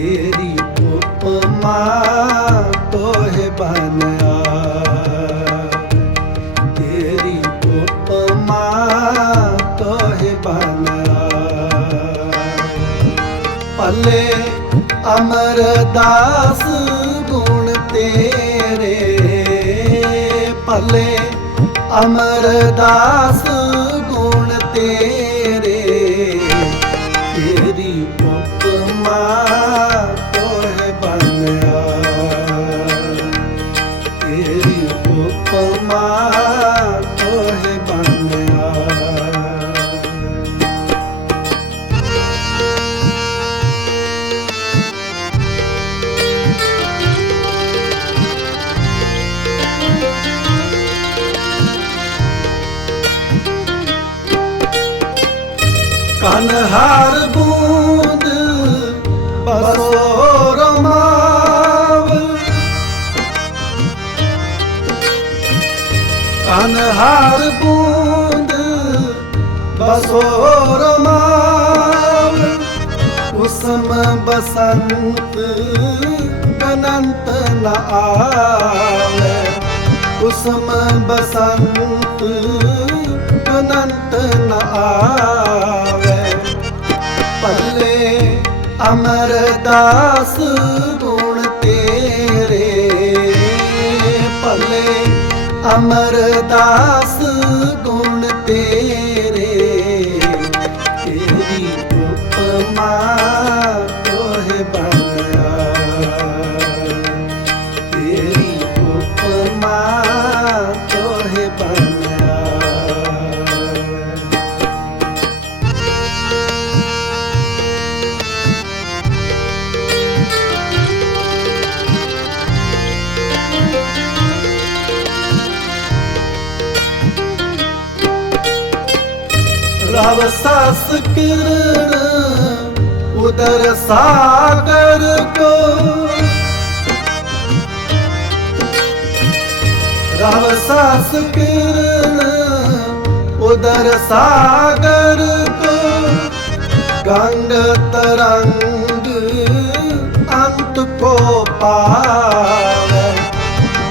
ਤੇਰੀ ਉਪਮਾ ਤੋਹਿ ਬਨਿਆ। ਤੇਰੀ ਉਪਮਾ ਤੋਹਿ ਬਨਿਆ। ਪੱਲੇ ਅਮਰਦਾਸ ਗੁਣ ਤੇਰੇ। ਪੱਲੇ ਅਮਰਦਾਸ ਗੁਣ ਤੇਰੇ। ਕਨਹਾਰ ਬੂੰਦ, ਬਸੋ ਰਮਾਵ ਕਨਹਾਰ ਬੂੰਦ, ਬਸੋ ਰਮਾਵ ਉਸਮ ਬਸੰਤ, ਅਨੰਤ ਨ ਆਵੇ। ਕੁਸਮ ਬਸੰਤ, ਅਨੰਤ ਨ ਆਵੇ। ਅਮਰਦਾਸ ਗੁਣ ਤੇਰੇ। ਭਲੇ ਅਮਰਦਾਸ ਰਵ ਸਾਸ ਕਿਰਣ ਉਦਰ ਸਾਗਰ ਕੋ। ਰਵ ਸਾਸ ਕਿਰਣ ਉਦਰ ਸਾਗਰ ਕੋ। ਗੰਗ ਤਰੰਗ ਅੰਤ ਕੋ ਪਾਵੇ।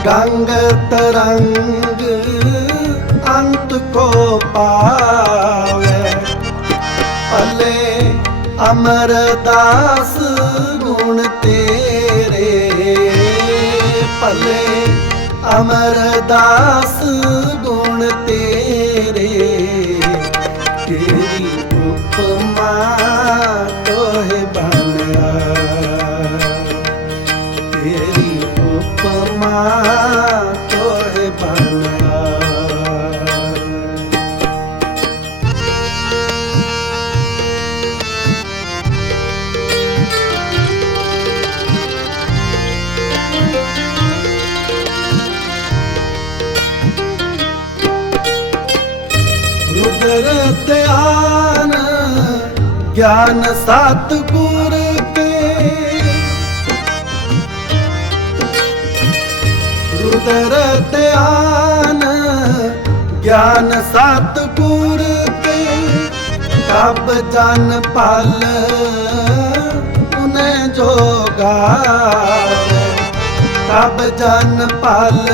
ਗੰਗ ਤਰੰਗ ਅੰਤ ਕੋ ਪਾਵੇ। ਅਮਰਦਾਸ ਗੁਣ ਤੇਰੇ ਭਲੇ। ਅਮਰਦਾਸ ਗੁਣ ਤੇਰੇ ਰੁਦਰ ਧਿਆਨ, ਗਿਆਨ ਸਤਿਗੁਰ ਕੇ ਰੁਦਰ ਧਿਆਨ, ਗਿਆਨ ਸਤਿਗੁਰ ਕੇ ਕਬ ਜਨ ਪਲ ਉਨੇ ਜੋਗਾਵੇ ਕਬ ਜਨ ਪਲ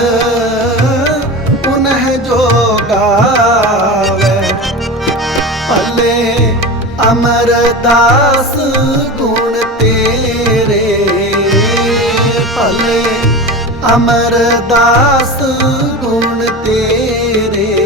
ਉਨਹਿ ਜੋਗਾਵੇ ਪੱਲੇ ਅਮਰਦਾਸ ਗੁਣ ਤੇਰੇ। ਪੱਲੇ ਅਮਰਦਾਸ ਗੁਣ ਤੇਰੇ।